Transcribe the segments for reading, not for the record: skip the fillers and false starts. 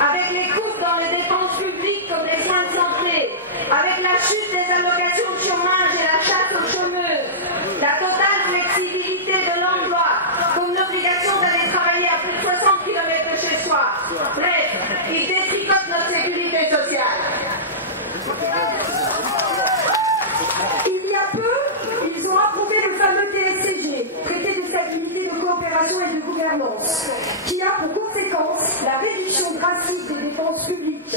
avec les coupes dans les dépenses publiques comme les soins de santé, avec la chute des allocations de chômage et la chasse aux chômeuses, la totale flexibilité de l'emploi, comme l'obligation d'aller travailler à plus de 60 km de chez soi. Bref, ils détricotent notre sécurité sociale. Il y a peu, ils ont approuvé le fameux TSCG, traité de stabilité, de coopération et de gouvernance, qui a pour conséquence la réduction drastique des dépenses publiques.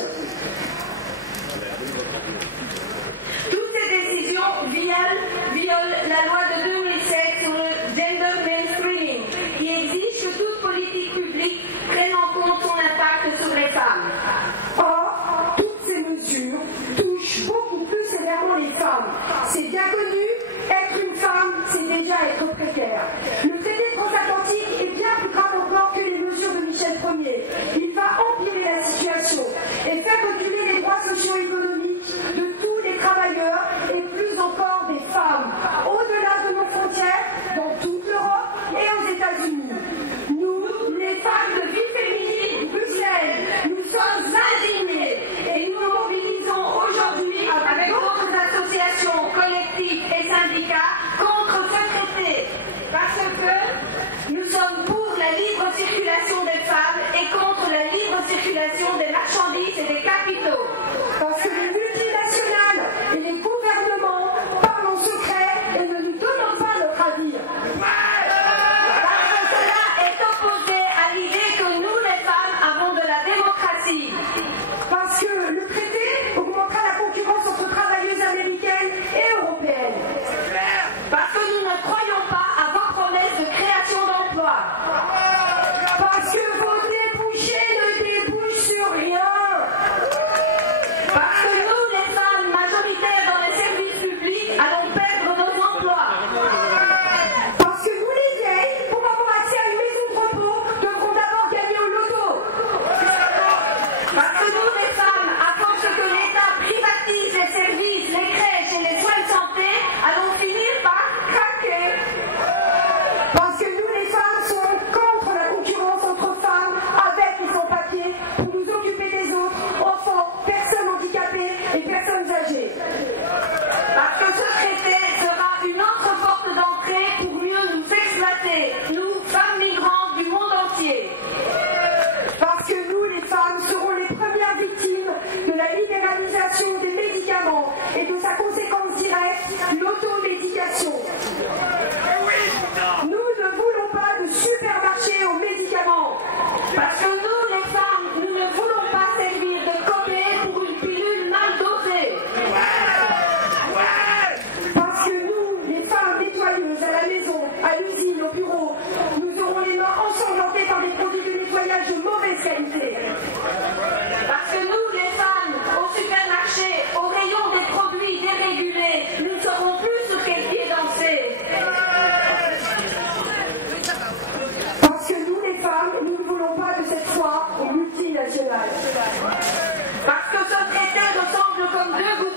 Toutes ces décisions violent la loi de 2007 sur le gender mainstreaming, qui exige que toute politique publique prenne en compte son impact sur les femmes. Or, toutes ces mesures touchent beaucoup plus sévèrement les femmes. C'est bien connu, être une femme, c'est déjà être précaire. Le traité transatlantique est bien plus grave encore que les mesures de Michel Ier. Il va empirer la situation et faire reculer les droits socio-économiques de tous les travailleurs et plus encore des femmes, au-delà de nos frontières, dans toute l'Europe et aux États-Unis. Nous, les femmes de vie féminine bruxelles, nous sommes indignés et nous nous mobilisons aujourd'hui avec d'autres associations, collectifs et syndicats contre ce traité, parce que nous sommes pour la libre circulation des femmes et contre la libre circulation des marchandises et des capitaux. Parce que les multinationales et les gouvernements parlent en secret et ne nous donnent pas leur avis. Parce que cela est opposé à l'idée que nous, les femmes, avons de la démocratie. Parce que le traité augmentera la concurrence entre travailleuses américaines et européennes. Parce que nous ne croyons pas à vos promesses de création d'emplois. Parce que vos débouchés ne débouchent sur rien. Parce que nous, les femmes majoritaires dans les services publics, allons perdre nos emplois. Parce que nous, les vieilles, pour avoir accès à une maison de repos, devront d'abord gagner au loto. Parce que nous, les femmes, à force que l'État privatise les services, les crèches et les soins de santé, allons finir par craquer. Parce que nous, les femmes, sommes contre la concurrence entre femmes avec et sans papier pour nous occuper des autres, enfants, personnes handicapées et personnes âgées. Parce que ce traité sera une autre porte d'entrée pour mieux nous exploiter, nous, femmes migrantes du monde entier. Parce que nous, les femmes, serons les premières victimes de la libéralisation des médicaments et de sa conséquence directe, l'automédication. Nous ne voulons pas de supermarché aux médicaments. Parce que nous, les femmes, nous ne voulons pas servir de cobaye pour une pilule mal dosée. Parce que nous, les femmes nettoyeuses à la maison, à l'usine, au bureau, nous aurons les mains ensanglantées par des produits de nettoyage de mauvaise qualité. Parce que nous, les femmes, au supermarché, au rayon des produits dérégulés, nous ne saurons plus sur quel pied danser. Parce que nous, les femmes, nous ne voulons pas de cette foire aux multinationales. Parce que ce traité ressemble comme deux gouttes